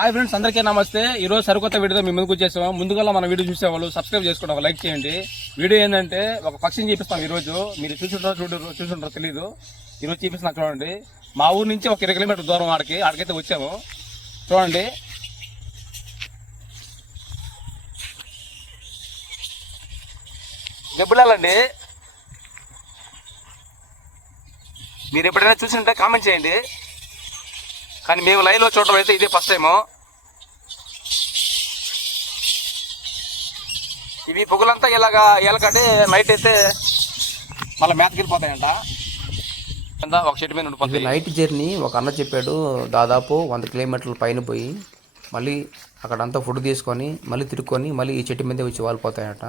Hi friends అందరికీ నమస్తే. ఈ రోజు సరికొత్త వీడియో మీ ముందుకు వచ్చేసాం. ముందుగా మన వీడియో చూసేవాళ్ళు సబ్స్క్రైబ్ చేసుకోండి ఒక లైక్ చేయండి. వీడియో ఏంటంటే ఒక పక్షిని చూపిస్తాం ఈరోజు. మీరు చూసుంటారో చూడరు చూసుంటారో తెలియదు ఈరోజు చూపిస్తున్నా చూడండి. మా ఊరు నుంచి ఒక ఇరవై కిలోమీటర్ దూరం ఆడికి ఆడికైతే వచ్చాము. చూడండి. గబ్బిలాలండి మీరు ఎప్పుడైనా చూసింటే కామెంట్ చేయండి. కానీ మేము లైవ్లో చూడటం అయితే ఇదే ఫస్ట్ టైము ఇవి పొగలంతా ఇలాగా ఎలాగంటే నైట్ అయితే మళ్ళీ మేతకి వెళ్ళిపోతాయంట. కింద ఒక చెట్టు మీద ఉండిపోతుంది నైట్ జర్నీ ఒక అన్న చెప్పాడు దాదాపు వంద కిలోమీటర్ల పైన పోయి మళ్ళీ అక్కడంతా ఫుడ్ తీసుకొని మళ్ళీ తిరుక్కొని మళ్ళీ ఈ చెట్టు మీదే వచ్చి వాలిపోతాయట.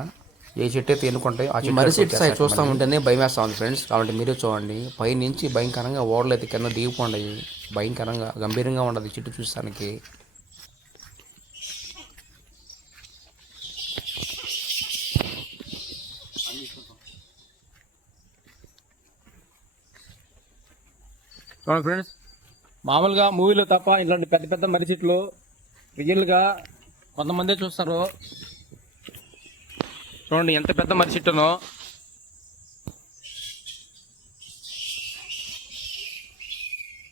ఏ చెట్టు అయితే ఎన్నుకుంటాయి ఆ చెట్టు మరి చెట్టు సైడ్ చూస్తూ ఉంటేనే భయం వేస్తా ఉంది ఫ్రెండ్స్. కాబట్టి మీరే చూడండి. పై నుంచి భయంకరంగా ఓడలు అయితే కింద దిగిపోండాయి భయంకరంగా గంభీరంగా ఉండదు చెట్టు చూస్తానికి చూడండి ఫ్రెండ్స్. మామూలుగా మూవీలో తప్ప ఇలాంటి పెద్ద పెద్ద మర్రి చెట్లు రియల్గా కొంతమందే చూస్తారు. చూడండి ఎంత పెద్ద మర్రి చెట్టునో.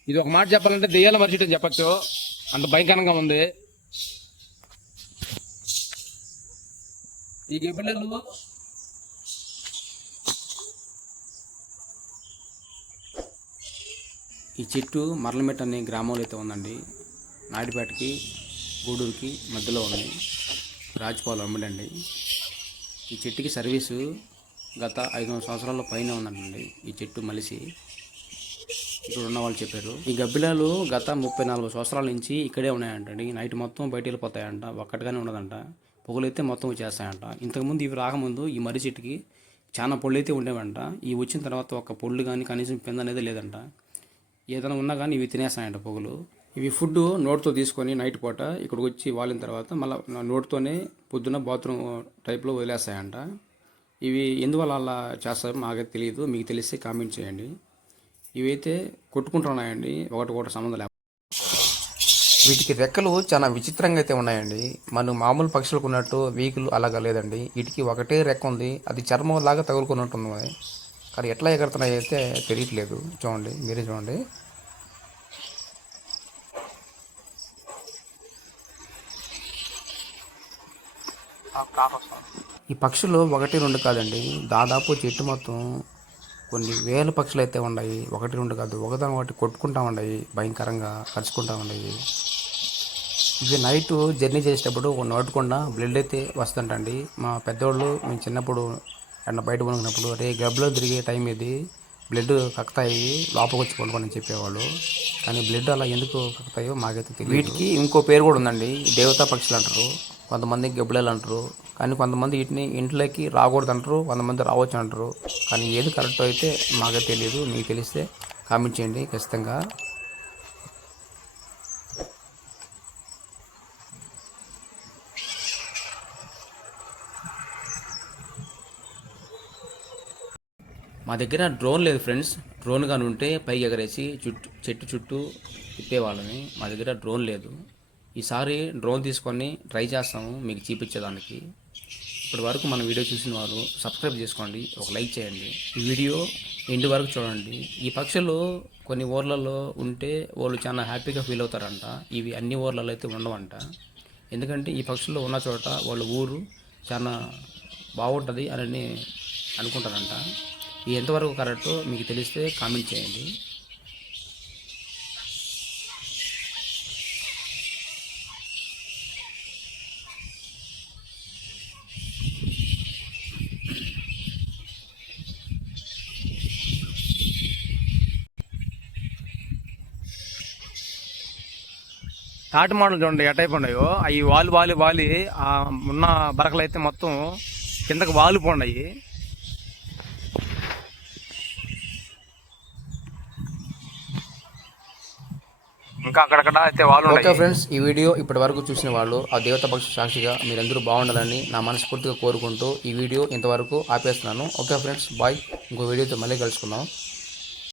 ఇది ఒక మాట చెప్పాలంటే దెయ్యాల మర్రి చెట్టు అని చెప్పచ్చు. అంత భయంకరంగా ఉంది. ఈ గిబ్బలు ఈ చెట్టు మరలమెట్ అనే గ్రామంలో అయితే ఉందండి. నాయుడుపేటకి గూడూరుకి మధ్యలో ఉంది. రాజపాలు అమ్మడండి. ఈ చెట్టుకి సర్వీసు గత ఐదు వందల సంవత్సరాల పైన ఉందండి ఈ చెట్టు మలిసి ఇక్కడ ఉన్న వాళ్ళు చెప్పారు. ఈ గబ్బిలాలు గత ముప్పై నాలుగు సంవత్సరాల నుంచి ఇక్కడే ఉన్నాయంటండి. నైట్ మొత్తం బయట వెళ్ళిపోతాయంట. ఒక్కటిగానే ఉండదంట. పొగలైతే మొత్తం వచ్చేస్తాయంట. ఇంతకుముందు ఇవి రాకముందు ఈ మర్రి చెట్టుకి చాలా పొళ్ళు అయితే ఉండేవంట. ఈ వచ్చిన తర్వాత ఒక పొళ్ళు కానీ కనీసం పింద అనేది లేదంట. ఏదైనా ఉన్నా కానీ ఇవి తినేస్తాయంట పొగలు. ఇవి ఫుడ్ నోట్తో తీసుకొని నైట్ పూట ఇక్కడికి వచ్చి వాలిన తర్వాత మళ్ళీ నోట్తోనే పొద్దున బాత్రూమ్ టైప్లో వదిలేస్తాయంట. ఇవి ఎందువల్ల అలా చేస్తారో మాకైతే తెలియదు. మీకు తెలిస్తే కామెంట్ చేయండి. ఇవైతే కొట్టుకుంటున్నాయండి. ఒకటి ఒకటి సంబంధం లేక వీటికి రెక్కలు చాలా విచిత్రంగా అయితే ఉన్నాయండి. మనం మామూలు పక్షులకు ఉన్నట్టు వీకులు అలాగా లేదండి. వీటికి ఒకటే రెక్క ఉంది. అది చర్మం లాగా తగులుకున్నట్టుంది కానీ ఎట్లా ఎగరుతున్నాయి అయితే తెలియట్లేదు. చూడండి మీరే చూడండి. ఈ పక్షులు ఒకటి రెండు కాదండి. దాదాపు చెట్టు మొత్తం కొన్ని వేల పక్షులు అయితే ఉన్నాయి. ఒకటి రెండు కాదు ఒకదాని ఒకటి కొట్టుకుంటా ఉన్నాయి. భయంకరంగా కరుచుకుంటా ఉన్నాయి. ఇవి నైట్ జర్నీ చేసేటప్పుడు ఒక బ్లడ్ అయితే వస్తుంటండి మా పెద్దోళ్ళు మేము చిన్నప్పుడు ఎన్న బయట కొనుక్కున్నప్పుడు రే గబ్బలో తిరిగే టైం ఇది. బ్లడ్ కక్తాయి లోపలికి వచ్చి కొనుక్కొని చెప్పేవాళ్ళు. కానీ బ్లడ్ అలా ఎందుకు కక్కుతాయో మాకైతే తెలియదు. వీటికి ఇంకో పేరు కూడా ఉందండి. దేవతా పక్షులు అంటారు. కొంతమంది గబ్బిలాలు అంటారు. కానీ కొంతమంది వీటిని ఇంట్లోకి రాకూడదు అంటారు కొంతమంది రావచ్చు అంటారు కానీ ఏది కరెక్ట్ అయితే మాకే తెలియదు మీకు తెలిస్తే కామెంట్ చేయండి. ఖచ్చితంగా. మా దగ్గర డ్రోన్ లేదు ఫ్రెండ్స్. డ్రోన్ కానీ ఉంటే పైకి ఎగరేసి చుట్టూ చెట్టు చుట్టూ తిప్పేవాళ్ళని. మా దగ్గర డ్రోన్ లేదు. ఈసారి డ్రోన్ తీసుకొని ట్రై చేస్తాము మీకు చూపించేదానికి. ఇప్పటి వరకు మన వీడియో చూసిన వారు సబ్స్క్రైబ్ చేసుకోండి ఒక లైక్ చేయండి. ఈ వీడియో ఎండ్ వరకు చూడండి. ఈ పక్షులు కొన్ని ఊర్లలో ఉంటే వాళ్ళు చాలా హ్యాపీగా ఫీల్ అవుతారంట. ఇవి అన్ని ఊర్లలో అయితే ఉండవంట. ఎందుకంటే ఈ పక్షులు ఉన్న చోట వాళ్ళ ఊరు చాలా బాగుంటుంది అని అనుకుంటారంట. ఇది ఎంతవరకు కరెక్టో మీకు తెలిస్తే కామెంట్ చేయండి. తాటి మాటలు చూడండి ఎట్ అయిపోయినాయో అవి వాలి వాలి వాలి. ఆ ఉన్న బరకలు అయితే మొత్తం కిందకి వాలిపోండాయి ఇంకా అక్కడక్కడ అయితే వాళ్ళు ఓకే ఫ్రెండ్స్ ఈ వీడియో ఇప్పటి వరకు చూసిన వాళ్ళు ఆ దేవత పక్షి సాక్షిగా మీరందరూ బాగుండాలని నా మనస్ఫూర్తిగా కోరుకుంటూ ఈ వీడియో ఇంతవరకు ఆపేస్తున్నాను. Okay friends bye. ఇంకో వీడియోతో మళ్ళీ కలుసుకుందాం.